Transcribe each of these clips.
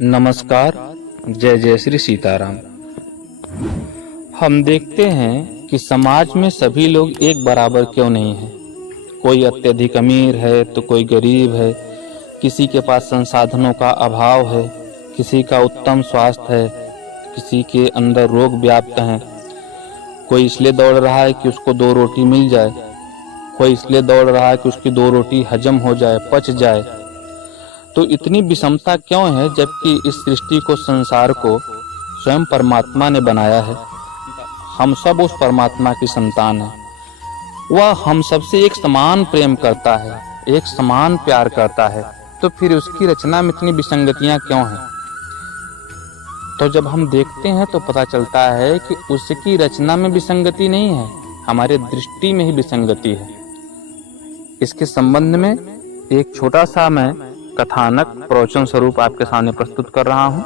नमस्कार। जय जय श्री सीताराम। हम देखते हैं कि समाज में सभी लोग एक बराबर क्यों नहीं हैं। कोई अत्यधिक अमीर है तो कोई गरीब है, किसी के पास संसाधनों का अभाव है, किसी का उत्तम स्वास्थ्य है, किसी के अंदर रोग व्याप्त हैं। कोई इसलिए दौड़ रहा है कि उसको दो रोटी मिल जाए, कोई इसलिए दौड़ रहा है कि उसकी दो रोटी हजम हो जाए, पच जाए। तो इतनी विषमता क्यों है, जबकि इस सृष्टि को, संसार को स्वयं परमात्मा ने बनाया है। हम सब उस परमात्मा की संतान हैं। वह हम सबसे एक समान प्रेम करता है, एक समान प्यार करता है। तो फिर उसकी रचना में इतनी विसंगतियां क्यों हैं? तो जब हम देखते हैं तो पता चलता है कि उसकी रचना में विसंगति नहीं है, हमारे दृष्टि में ही विसंगति है। इसके संबंध में एक छोटा सा मैं कथानक प्रवचन स्वरूप आपके सामने प्रस्तुत कर रहा हूं।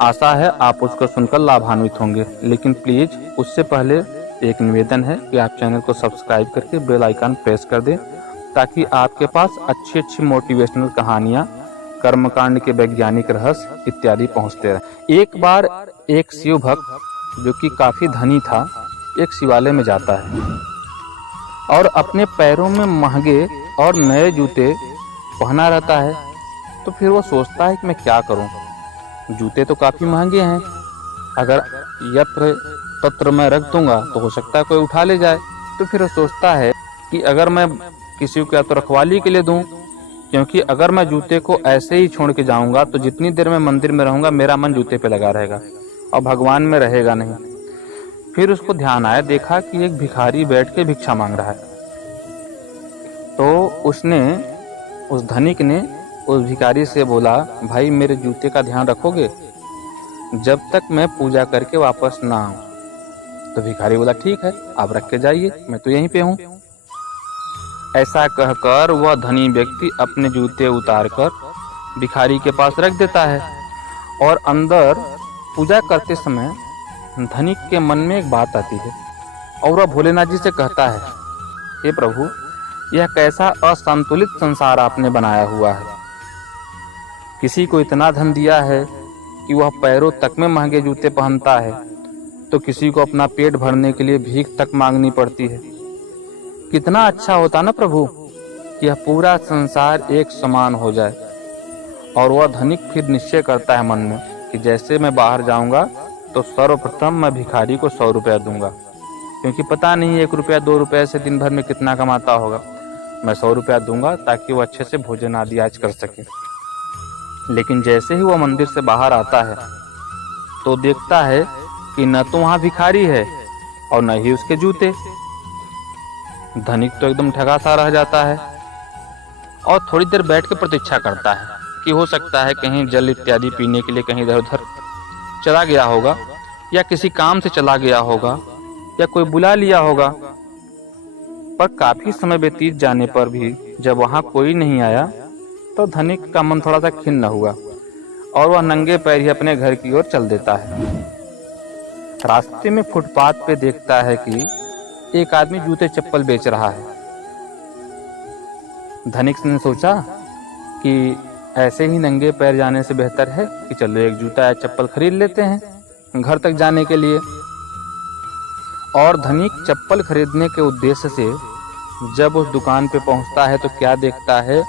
आशा है आप उसको सुनकर लाभान्वित होंगे, लेकिन प्लीज उससे पहले एक निवेदन है कि आप चैनल को सब्सक्राइब करके बेल आइकन प्रेस कर दें, ताकि आपके पास अच्छी मोटिवेशनल कहानियां, कर्मकांड के वैज्ञानिक रहस्य इत्यादि पहुंचते रहे। एक बार एक शिव भक्त जो कि काफी धनी था, एक शिवालय में जाता है और अपने पैरों में महंगे और नए जूते पहना रहता है। तो फिर वो सोचता है कि मैं क्या करूं, जूते तो काफी महंगे हैं, अगर यत्र तत्र मैं रख दूंगा तो हो सकता है कोई उठा ले जाए। तो फिर वो सोचता है कि अगर मैं किसी को या तो रखवाली के लिए दूं, क्योंकि अगर मैं जूते को ऐसे ही छोड़ के जाऊंगा तो जितनी देर मैं मंदिर में रहूंगा मेरा मन जूते पे लगा रहेगा और भगवान में रहेगा नहीं। फिर उसको ध्यान आया, देखा कि एक भिखारी बैठ के भिक्षा मांग रहा है। तो उस धनिक ने उस भिखारी से बोला, भाई मेरे जूते का ध्यान रखोगे जब तक मैं पूजा करके वापस ना आऊं? तो भिखारी बोला, ठीक है आप रख के जाइए, मैं तो यहीं पे हूं। ऐसा कहकर वह धनी व्यक्ति अपने जूते उतारकर भिखारी के पास रख देता है और अंदर पूजा करते समय धनिक के मन में एक बात आती है और वह भोलेनाथ जी से कहता है, हे प्रभु, यह कैसा असंतुलित संसार आपने बनाया हुआ है। किसी को इतना धन दिया है कि वह पैरों तक में महंगे जूते पहनता है, तो किसी को अपना पेट भरने के लिए भीख तक मांगनी पड़ती है। कितना अच्छा होता ना प्रभु कि यह पूरा संसार एक समान हो जाए। और वह धनिक फिर निश्चय करता है मन में कि जैसे मैं बाहर जाऊंगा तो सर्वप्रथम मैं भिखारी को 100 रुपया दूंगा, क्योंकि पता नहीं 1 रुपया 2 रुपये से दिन भर में कितना कमाता होगा। मैं 100 रुपया दूंगा ताकि वो अच्छे से भोजन आदि आज कर सके। लेकिन जैसे ही वो मंदिर से बाहर आता है तो देखता है कि न तो वहां भिखारी है और न ही उसके जूते। धनिक तो एकदम ठगा सा रह जाता है और थोड़ी देर बैठ के प्रतीक्षा करता है कि हो सकता है कहीं जल इत्यादि पीने के लिए कहीं इधर उधर चला गया होगा, या किसी काम से चला गया होगा, या कोई बुला लिया होगा। पर काफी समय व्यतीत जाने पर भी जब वहां कोई नहीं आया तो धनिक का मन थोड़ा सा खिन्न हुआ और वह नंगे पैर ही अपने घर की ओर चल देता है। रास्ते में फुटपाथ पे देखता है कि एक आदमी जूते चप्पल बेच रहा है। धनिक ने सोचा कि ऐसे ही नंगे पैर जाने से बेहतर है कि चलो एक जूता या चप्पल खरीद लेते हैं घर तक जाने के लिए। और धनिक चप्पल खरीदने के उद्देश्य से जब उस दुकान पे पहुंचता है तो क्या देखता है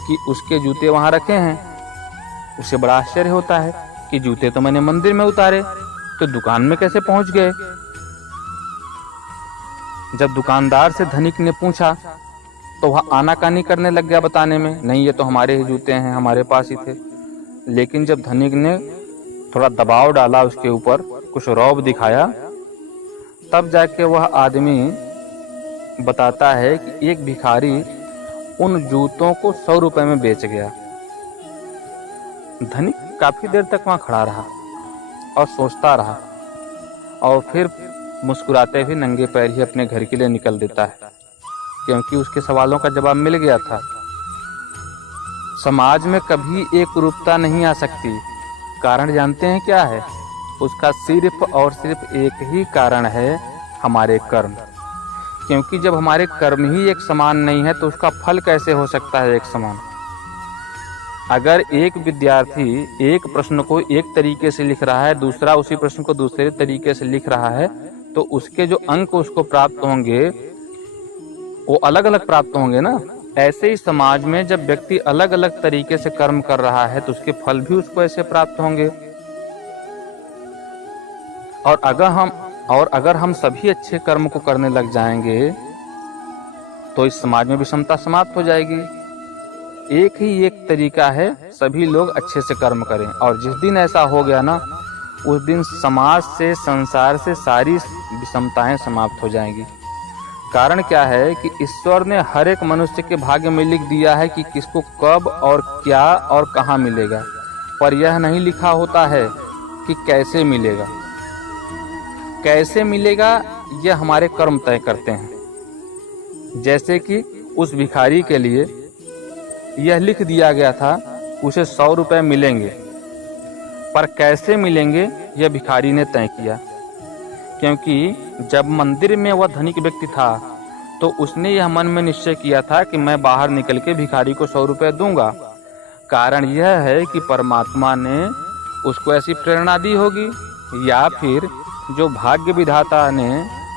कि उसके जूते वहां रखे हैं। उसे बड़ा आश्चर्य होता है कि जूते तो मैंने मंदिर में उतारे, तो दुकान में कैसे पहुंच गए। जब दुकानदार से धनिक ने पूछा तो वह आनाकानी करने लग गया बताने में, नहीं ये तो हमारे ही जूते हैं, हमारे पास ही थे। लेकिन जब धनिक ने थोड़ा दबाव डाला उसके ऊपर, कुछ रौब दिखाया, तब जाके वह आदमी बताता है कि एक भिखारी उन जूतों को 100 रुपए में बेच गया। धनिक काफी देर तक वहां खड़ा रहा और सोचता रहा और फिर मुस्कुराते हुए नंगे पैर ही अपने घर के लिए निकल देता है, क्योंकि उसके सवालों का जवाब मिल गया था। समाज में कभी एक रूपता नहीं आ सकती। कारण जानते हैं क्या है? उसका सिर्फ और सिर्फ एक ही कारण है, हमारे कर्म। क्योंकि जब हमारे कर्म ही एक समान नहीं है तो उसका फल कैसे हो सकता है एक समान। अगर एक विद्यार्थी एक प्रश्न को एक तरीके से लिख रहा है, दूसरा उसी प्रश्न को दूसरे तरीके से लिख रहा है, तो उसके जो अंक उसको प्राप्त होंगे वो अलग अलग प्राप्त होंगे ना। ऐसे ही समाज में जब व्यक्ति अलग अलग तरीके से कर्म कर रहा है तो उसके फल भी उसको ऐसे प्राप्त होंगे। और अगर हम सभी अच्छे कर्म को करने लग जाएंगे तो इस समाज में विषमता समाप्त हो जाएगी। एक ही एक तरीका है, सभी लोग अच्छे से कर्म करें। और जिस दिन ऐसा हो गया ना, उस दिन समाज से, संसार से सारी विषमताएं समाप्त हो जाएंगी। कारण क्या है कि ईश्वर ने हर एक मनुष्य के भाग्य में लिख दिया है कि किसको कब और क्या और कहाँ मिलेगा, पर यह नहीं लिखा होता है कि कैसे मिलेगा। कैसे मिलेगा यह हमारे कर्म तय करते हैं। जैसे कि उस भिखारी के लिए यह लिख दिया गया था उसे 100 रुपए मिलेंगे, पर कैसे मिलेंगे यह भिखारी ने तय किया। क्योंकि जब मंदिर में वह धनिक व्यक्ति था तो उसने यह मन में निश्चय किया था कि मैं बाहर निकल के भिखारी को 100 रुपए दूंगा। कारण यह है कि परमात्मा ने उसको ऐसी प्रेरणा दी होगी, या फिर जो भाग्य विधाता ने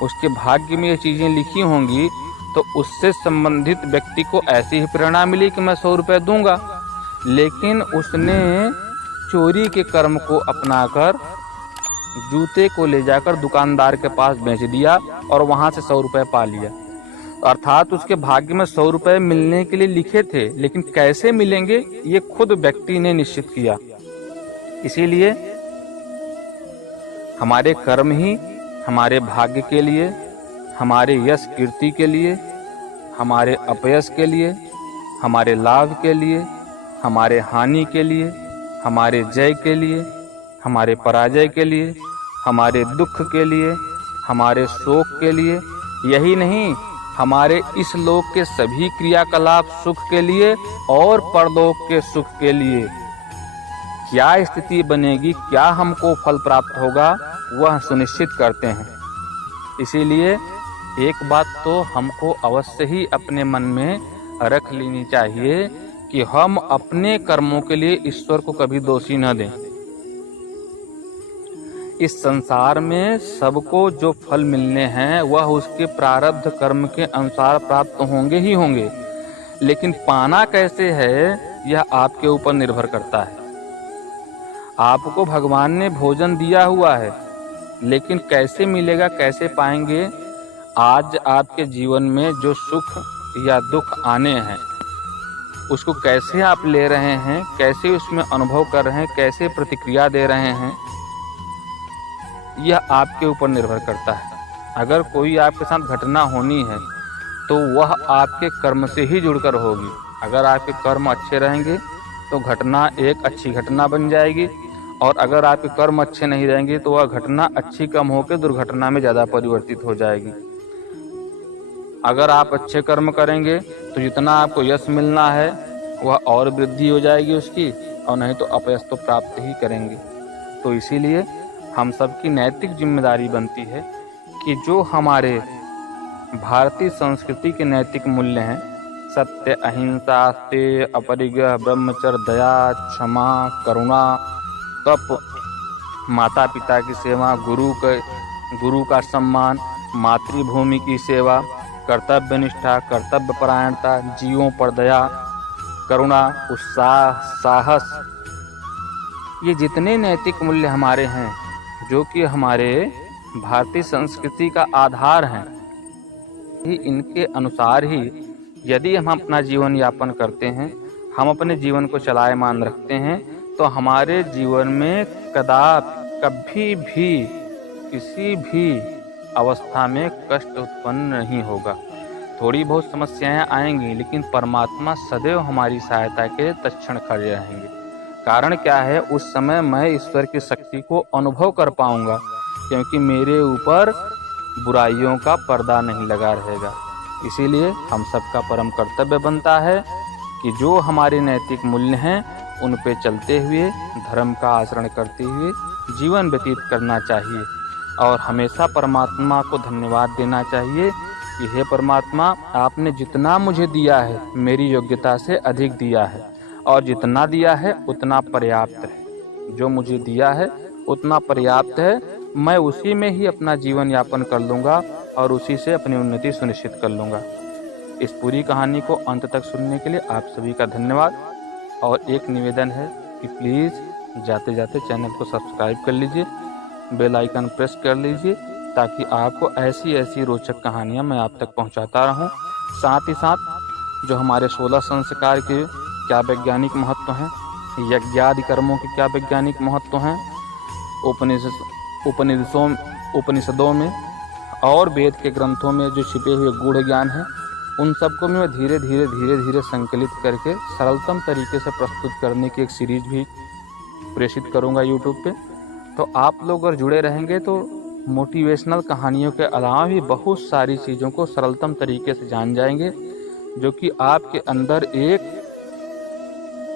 उसके भाग्य में ये चीजें लिखी होंगी तो उससे संबंधित व्यक्ति को ऐसी ही प्रेरणा मिली कि मैं 100 रुपए दूंगा। लेकिन उसने चोरी के कर्म को अपनाकर जूते को ले जाकर दुकानदार के पास बेच दिया और वहां से 100 रुपए पा लिया। अर्थात उसके भाग्य में 100 रुपए मिलने के लिए लिखे थे, लेकिन कैसे मिलेंगे ये खुद व्यक्ति ने निश्चित किया। इसीलिए हमारे कर्म ही हमारे भाग्य के लिए, हमारे यश कीर्ति के लिए, हमारे अपयश के लिए, हमारे लाभ के लिए, हमारे हानि के लिए, हमारे जय के लिए, हमारे पराजय के लिए, हमारे दुख के लिए, हमारे शोक के लिए, यही नहीं हमारे इस लोक के सभी क्रियाकलाप सुख के लिए और परलोक के सुख के लिए। क्या स्थिति बनेगी, क्या हमको फल प्राप्त होगा, वह सुनिश्चित करते हैं। इसीलिए एक बात तो हमको अवश्य ही अपने मन में रख लेनी चाहिए कि हम अपने कर्मों के लिए ईश्वर को कभी दोषी न दें। इस संसार में सबको जो फल मिलने हैं वह उसके प्रारब्ध कर्म के अनुसार प्राप्त होंगे ही होंगे, लेकिन पाना कैसे है यह आपके ऊपर निर्भर करता है। आपको भगवान ने भोजन दिया हुआ है, लेकिन कैसे मिलेगा, कैसे पाएंगे। आज आपके जीवन में जो सुख या दुख आने हैं उसको कैसे आप ले रहे हैं, कैसे उसमें अनुभव कर रहे हैं, कैसे प्रतिक्रिया दे रहे हैं, यह आपके ऊपर निर्भर करता है। अगर कोई आपके साथ घटना होनी है तो वह आपके कर्म से ही जुड़कर होगी। अगर आपके कर्म अच्छे रहेंगे तो घटना एक अच्छी घटना बन जाएगी, और अगर आपके कर्म अच्छे नहीं रहेंगे तो वह घटना अच्छी कम होकर दुर्घटना में ज़्यादा परिवर्तित हो जाएगी। अगर आप अच्छे कर्म करेंगे तो जितना आपको यश मिलना है वह और वृद्धि हो जाएगी उसकी, और नहीं तो अपयश तो प्राप्त ही करेंगे। तो इसीलिए हम सबकी नैतिक जिम्मेदारी बनती है कि जो हमारे भारतीय संस्कृति के नैतिक मूल्य हैं, सत्य, अहिंसा, स्तेय, अपरिग्रह, ब्रह्मचर्य, दया, क्षमा, करुणा, तप, माता पिता की सेवा, गुरु का सम्मान, मातृभूमि की सेवा, कर्तव्य निष्ठा, कर्तव्य परायणता, जीवों पर दया, करुणा, उत्साह, साहस, ये जितने नैतिक मूल्य हमारे हैं जो कि हमारे भारतीय संस्कृति का आधार हैं, इनके अनुसार ही यदि हम अपना जीवन यापन करते हैं, हम अपने जीवन को चलायमान रखते हैं, तो हमारे जीवन में कभी भी किसी भी अवस्था में कष्ट उत्पन्न नहीं होगा। थोड़ी बहुत समस्याएं आएंगी, लेकिन परमात्मा सदैव हमारी सहायता के तत्क्षण खड़े रहेंगे। कारण क्या है, उस समय मैं ईश्वर की शक्ति को अनुभव कर पाऊंगा, क्योंकि मेरे ऊपर बुराइयों का पर्दा नहीं लगा रहेगा। इसीलिए हम सबका परम कर्तव्य बनता है कि जो हमारे नैतिक मूल्य हैं उन पे चलते हुए, धर्म का आचरण करते हुए जीवन व्यतीत करना चाहिए, और हमेशा परमात्मा को धन्यवाद देना चाहिए कि हे परमात्मा, आपने जितना मुझे दिया है मेरी योग्यता से अधिक दिया है। और जितना दिया है उतना पर्याप्त है। जो मुझे दिया है उतना पर्याप्त है, मैं उसी में ही अपना जीवन यापन कर लूँगा और उसी से अपनी उन्नति सुनिश्चित कर लूँगा। इस पूरी कहानी को अंत तक सुनने के लिए आप सभी का धन्यवाद। और एक निवेदन है कि प्लीज़ जाते जाते चैनल को सब्सक्राइब कर लीजिए, बेल आइकन प्रेस कर लीजिए, ताकि आपको ऐसी ऐसी रोचक कहानियाँ मैं आप तक पहुँचाता रहूँ। साथ ही साथ जो हमारे 16 संस्कार के क्या वैज्ञानिक महत्व हैं, यज्ञादि कर्मों के क्या वैज्ञानिक महत्व हैं, उपनिषदों में और वेद के ग्रंथों में जो छिपे हुए गूढ़ ज्ञान हैं, उन सबको मैं धीरे धीरे संकलित करके सरलतम तरीके से प्रस्तुत करने की एक सीरीज भी प्रेषित करूंगा यूट्यूब पे। तो आप लोग अगर जुड़े रहेंगे तो मोटिवेशनल कहानियों के अलावा भी बहुत सारी चीज़ों को सरलतम तरीके से जान जाएंगे, जो कि आपके अंदर एक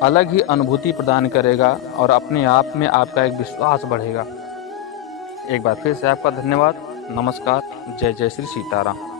अलग ही अनुभूति प्रदान करेगा और अपने आप में आपका एक विश्वास बढ़ेगा। एक बार फिर से आपका धन्यवाद। नमस्कार। जय जय श्री सीताराम।